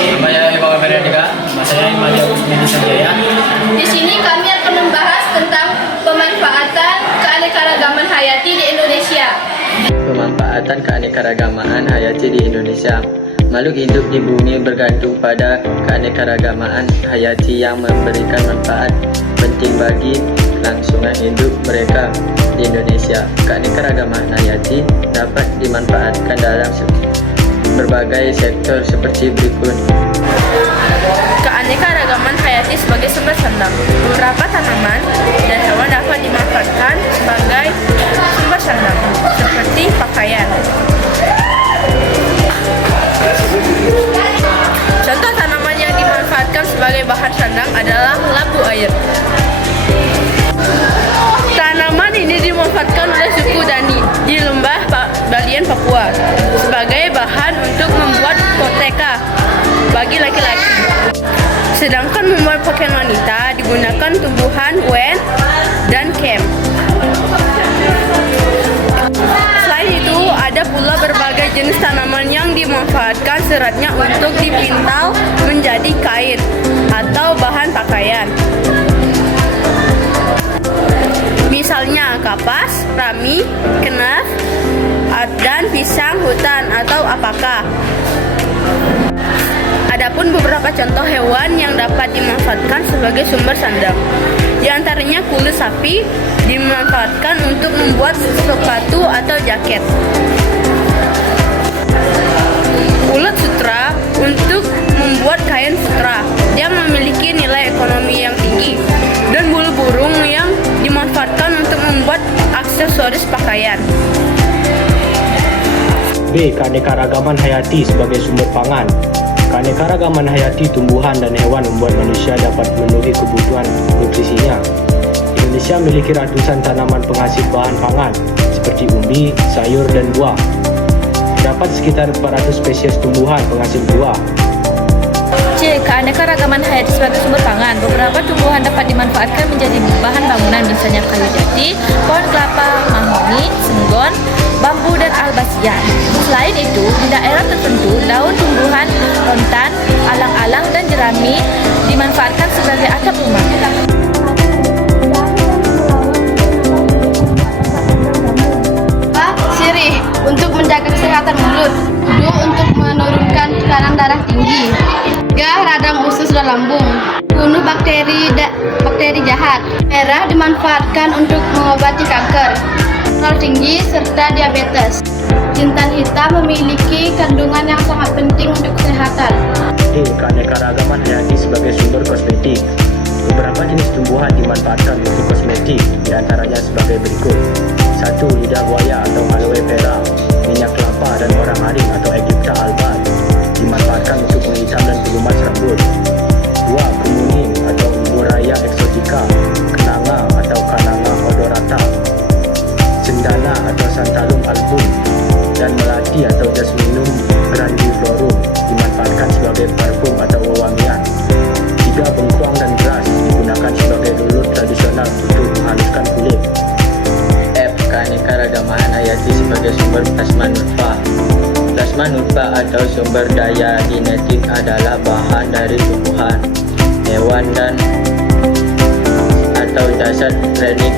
Nama saya Iwan Ferdinand, nama saya Imaja Usmini Sanjaya. Di sini kami akan membahas tentang pemanfaatan keanekaragaman hayati di Indonesia. Pemanfaatan keanekaragaman hayati di Indonesia. Makhluk hidup di bumi bergantung pada keanekaragaman hayati yang memberikan manfaat penting bagi kelangsungan hidup mereka di Indonesia. Keanekaragaman hayati dapat dimanfaatkan dalam berbagai sektor seperti berikut. Keanekaragaman hayati sebagai sumber sandang. Beberapa tanaman dan hewan dapat dimanfaatkan sebagai sumber sandang, seperti pakaian. Contoh tanaman yang dimanfaatkan sebagai bahan sandang adalah labu air. Tanaman ini dimanfaatkan oleh suku Dani di lembah Balian, Papua sebagai bahan untuk membuat koteka bagi laki-laki. Sedangkan membuat pakaian wanita digunakan tumbuhan wen dan kem. Selain itu, ada pula berbagai jenis tanaman yang dimanfaatkan seratnya untuk dipintal menjadi kain atau bahan pakaian. Misalnya kapas, rami, kenaf, dan pisang hutan atau apakah. Adapun beberapa contoh hewan yang dapat dimanfaatkan sebagai sumber sandang. Di antaranya kulit sapi dimanfaatkan untuk membuat sepatu atau jaket. Ulat sutra untuk membuat kain sutra. Dia memiliki nilai ekonomi yang tinggi. Dan bulu burung yang dimanfaatkan untuk membuat aksesoris pakaian. B. Keanekaragaman hayati sebagai sumber pangan. Keanekaragaman hayati tumbuhan dan hewan membuat manusia dapat memenuhi kebutuhan nutrisinya. Indonesia memiliki ratusan tanaman penghasil bahan pangan seperti umbi, sayur, dan buah. Terdapat sekitar 400 spesies tumbuhan penghasil buah. C. Keanekaragaman hayati sebagai sumber pangan. Beberapa tumbuhan dapat dimanfaatkan menjadi bahan bangunan, misalnya kayu jati, pohon kelapa, mahoni, senggon, bambu, dan albasian. Selain itu, di daerah tertentu, daun tumbuhan lontan, alang-alang, dan jerami dimanfaatkan sebagai atap rumah. Sirih untuk menjaga kesehatan mulut. Du untuk menurunkan tekanan darah tinggi. Ga radang usus dan lambung. Bunuh bakteri jahat. Merah dimanfaatkan untuk mengobati kanker, kolesterol tinggi, serta diabetes. Jintan hitam memiliki kandungan yang sangat penting untuk kesehatan. D. Keanekaragaman hayati sebagai sumber kosmetik. Beberapa jenis tumbuhan dimanfaatkan untuk kosmetik, diantaranya sebagai berikut. 1. Lidah buaya atau aloe vera, minyak kelapa dan orang-aring atau Aegyptia alba dimanfaatkan untuk menghitam dan pelumas rambut. 2. Kemuning atau Murraya exotica, kenanga atau Cananga odorata, cendana atau Santalum album, dan melati atau Jasminum grandiflorum dimanfaatkan sebagai parfum atau wewangian. 3. Bengkuang dan beras digunakan sebagai lulur tradisional untuk menghaluskan kulit. F. Keanekaragaman hayati sebagai sumber plasma nutfah. Plasma nutfah atau sumber daya genetik adalah bahan dari tumbuhan, hewan, dan atau jasad genetik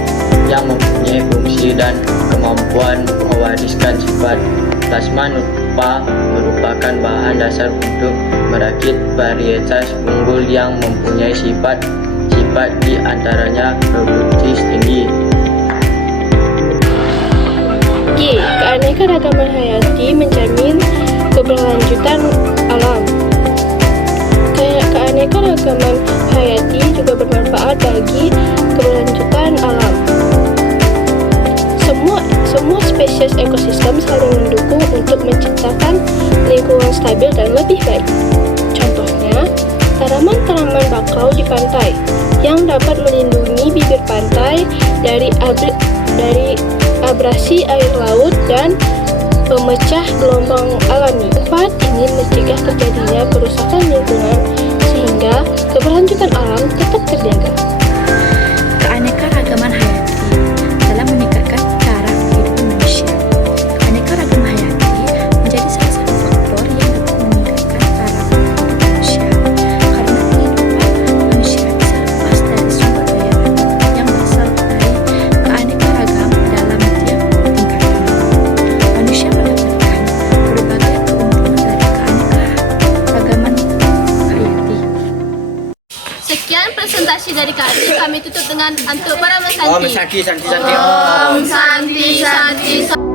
yang mempunyai fungsi dan kemampuan mewariskan sifat. Plasma nutfah merupakan bahan dasar untuk merakit varietas unggul yang mempunyai sifat di antaranya produktif tinggi. G. Keanekaragaman hayati menjamin keberlanjutan alam. Keanekaragaman hayati juga bermanfaat bagi keberlanjutan alam. Semua spesies ekosistem saling mendukung untuk menciptakan lingkungan stabil dan lebih baik. Contohnya, tanaman-tanaman bakau di pantai yang dapat melindungi bibir pantai dari abrasi air laut dan pemecah gelombang alami. Manfaat ini mencegah terjadinya kerusakan lingkungan sehingga keberlanjutan alam tetap terjaga. Keanekaragaman hayati dalam meningkatkan taraf kehidupan manusia. Keanekaragaman hayati menjadi salah satu faktor yang dapat meningkatkan taraf kehidupan presentasi dari kami tutup dengan antuk para mesanti. Santi. Om Santi Santi.